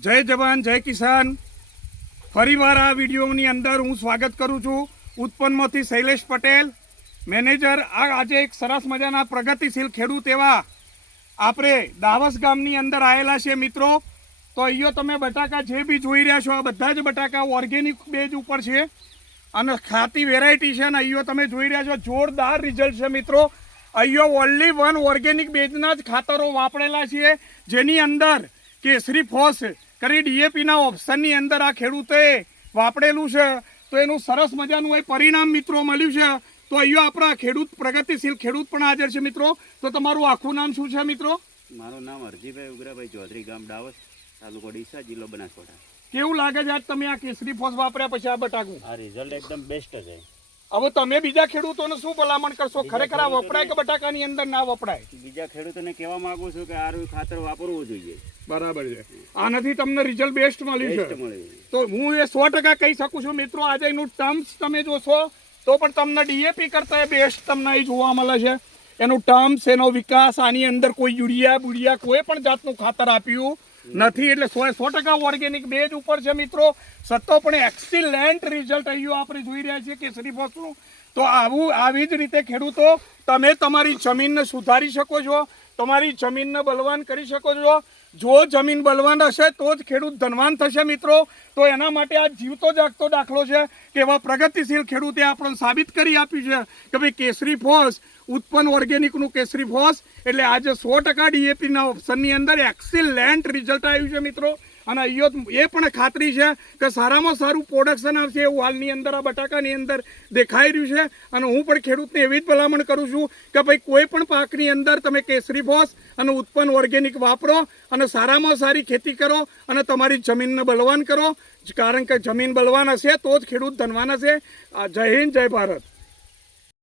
જય જવાન જય કિસાન। ફરીવાર આ વિડીયોની અંદર હું સ્વાગત કરું છું ઉત્પન્નમાંથી શૈલેષ પટેલ મેનેજર। આજે એક સરસ મજાના પ્રગતિશીલ ખેડૂત એવા આપણે દાવસ ગામની અંદર આવેલા છે મિત્રો। તો અહીંયા તમે બટાકા જે બી જોઈ રહ્યા છો આ બધા જ બટાકા ઓર્ગેનિક બેઝ ઉપર છે અને ખાતી વેરાયટી છે અને અહીંયા તમે જોઈ રહ્યા છો જોરદાર રિઝલ્ટ છે મિત્રો। અહીંયા ઓનલી વન ઓર્ગેનિક બેઝના જ ખાતરો વાપરેલા છે જેની અંદર કેસરી ફોસ કરી ડીએપીના ઓપ્શનની અંદર આ ખેડૂતે વાપરેલું છે તો એનું સરસ મજાનું એ પરિણામ મિત્રો મળ્યું છે। તો અહીંયા આપણા ખેડૂત પ્રગતિશીલ ખેડૂત પણ હાજર છે મિત્રો। તો તમારું આખું નામ શું છે મિત્રો? મારું નામ હરજીભાઈ ઉગરાભાઈ ચૌધરી, ગામ ડાવસ, તાલુકો ડીસા, જિલ્લો બનાસકાંઠા। કેવું લાગે છે આજ તમે આ કેસરી ફોસ વાપર્યા પછી આ બટાકું? આ રિઝલ્ટ એકદમ બેસ્ટ છે। હવે તમે બીજા ખેડૂતોને શું ભલામણ કરશો? ખરેખર આ વપરાય કે બટાકાની અંદર ના વપરાય? બીજા ખેડૂતોને કહેવા માંગુ છું કે આ ખાતર વાપરવું જોઈએ। બરાબર છે, આનાથી તમને રિઝલ્ટ બેસ્ટ મળ્યું છે તો હું એ 100% કહી શકું છું મિત્રો। આજે એનું ટર્મ્સ તમે જોશો તો પણ તમને ડીએપી કરતા બેસ્ટ તમને અહીં જોવા મળે છે। એનું ટર્મ્સ, એનો વિકાસ, આની અંદર કોઈ યુરિયા બુરિયા કોઈ પણ જાતનું ખાતર આપ્યું નથી એટલે 100% ઓર્ગેનિક બેઝ ઉપર છે મિત્રો। સત્તો પણ એક્સિલન્ટ રિઝલ્ટ અહીંયા આપણે જોઈ રહ્યા છીએ કેસરી ફોસનું। તો આવી જ રીતે ખેડૂતો તમે તમારી જમીનને સુધારી શકો છો, તમારી જમીનને બલવાન કરી શકો છો। જો જમીન બલવાન હશે તો જ ખેડૂત ધનવાન થશે મિત્રો। તો એના માટે આ જીવતો જાગતો દાખલો છે કે એવા પ્રગતિશીલ ખેડૂતે આપણને સાબિત કરી આપ્યું છે કે ભાઈ કેસરી ફોસ ઉત્પન્ન ઓર્ગેનિકનું કેસરી ફોસ એટલે આજે 100% ડીએપીના ઓપ્શનની અંદર એક્સિલન્ટ રિઝલ્ટ આવ્યું છે મિત્રો। અને અહીંયા એ પણ ખાતરી છે કે સારામાં સારું પ્રોડક્શન આવશે એવું હાલની અંદર આ બટાકાની અંદર દેખાઈ રહ્યું છે। અને હું પણ ખેડૂતને એવી જ ભલામણ કરું છું કે ભાઈ કોઈ પણ પાકની અંદર તમે કેસરી ફોસ અને ઉત્પન્ન ઓર્ગેનિક વાપરો અને સારામાં સારી ખેતી કરો અને તમારી જમીનને બલવાન કરો, કારણ કે જમીન બલવાન હશે તો જ ખેડૂત ધનવાન હશે। જય હિન્દ, જય ભારત।